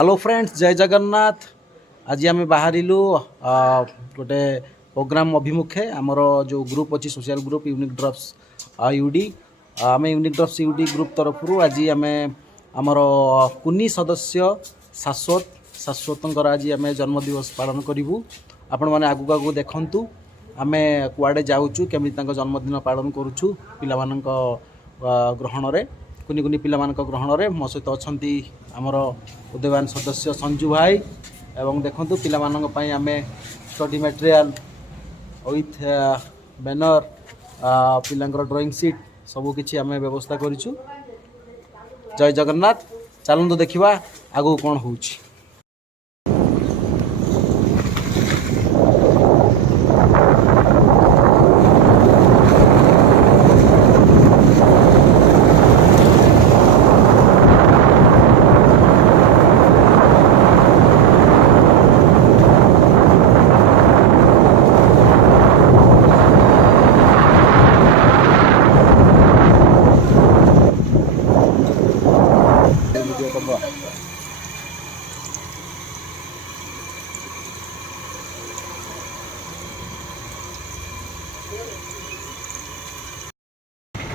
Hello friends, जय जगन्नाथ। आज आम बाहर गोटे प्रोग्राम अभिमुखे आमर जो ग्रुप अच्छी सोशल ग्रुप यूनिक ड्रप्स यूडी आम यूनिक ड्रप्स यूडी ग्रुप तरफ आज आम आमर कुनी सदस्य शाश्वत आज आम जन्मदिवस पालन करूँ। आपण मैंने आगू आगू देखु आम कुआड़े जाऊँ केमी जन्मदिन पालन करुँ पिला ग्रहण में कुनी कुनी पिला ग्रहण में मो सहित अच्छा आमर उदयवान सदस्य संजू भाई एवं देखु पिला आम स्टडी मटेरियल विथ बैनर पिलांकर ड्राइंग सीट सबकि आम व्यवस्था करूँ। जय जगन्नाथ। चलते देखा आगू कौन हो।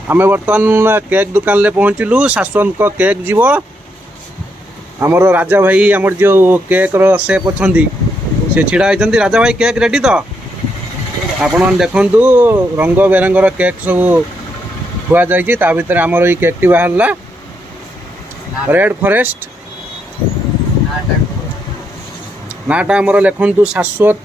आम बर्तमान केक दुकान ले पहुँचलु। शाश्वत केक जीव आमर राजा भाई आमर जो केक रो सेप अच्छा से छिड़ा होती। राजा भाई केक रेडी तो आपण देखु रंग बेरंगर केक सब खुआ जा भितर आमर ये केक टी बाहरला रेड फॉरेस्ट नाटा आमर लिखु शाश्वत।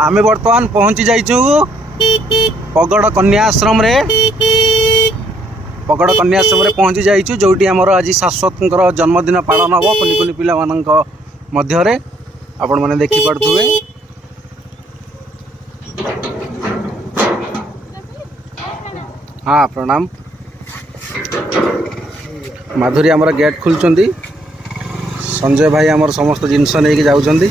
आमे बर्तमान पहुँची जाइचु पगड़ कन्याश्रम रे। पगड़ कन्याश्रम रे पहुँची जाइचु जोटी आमर आज शाश्वत जन्मदिन पालन हम कुनी कुनी पिला मध्य रे आपण माने देखि पड़थुवे। हाँ प्रणाम। माधुरी आमर गेट खुलचंदी। संजय भाई आमर समस्त जिनस नहीं जाउचंदी।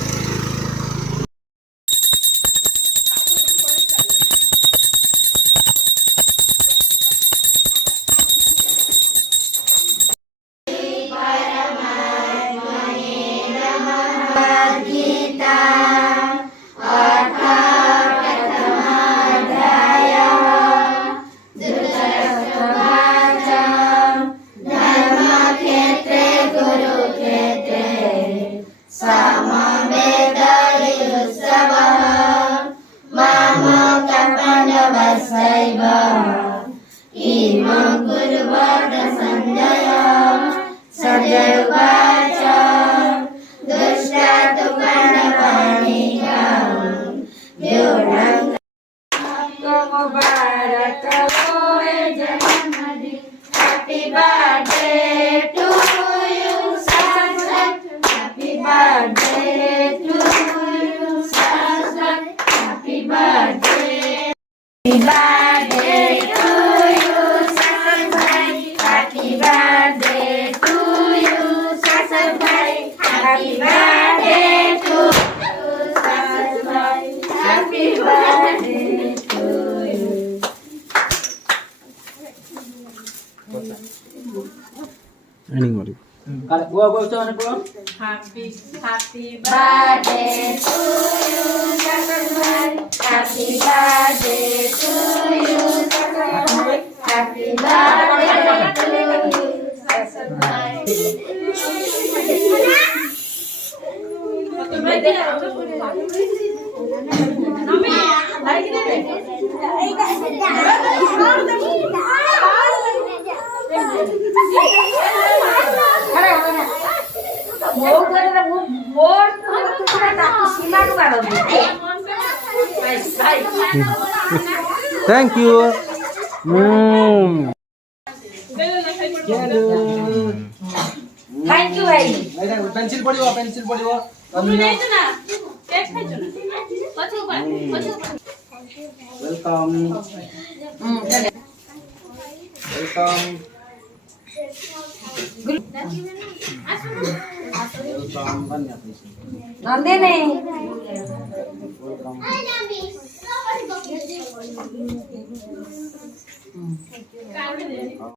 Happy birthday to you, Saraswat. Happy birthday to you, Saraswat. Happy birthday. Happy birthday to Happy birthday to you, Sansat Bhai. Happy birthday to you. Ending ಮಾಡಿ. Happy birthday to you, Sansat Bhai. Happy birthday to you, Sansat Bhai. Happy birthday to you, Sansat Bhai. Thank you. Thank you भाई. Pencil पड़ियो welcome welcome नंदे नहीं. Welcome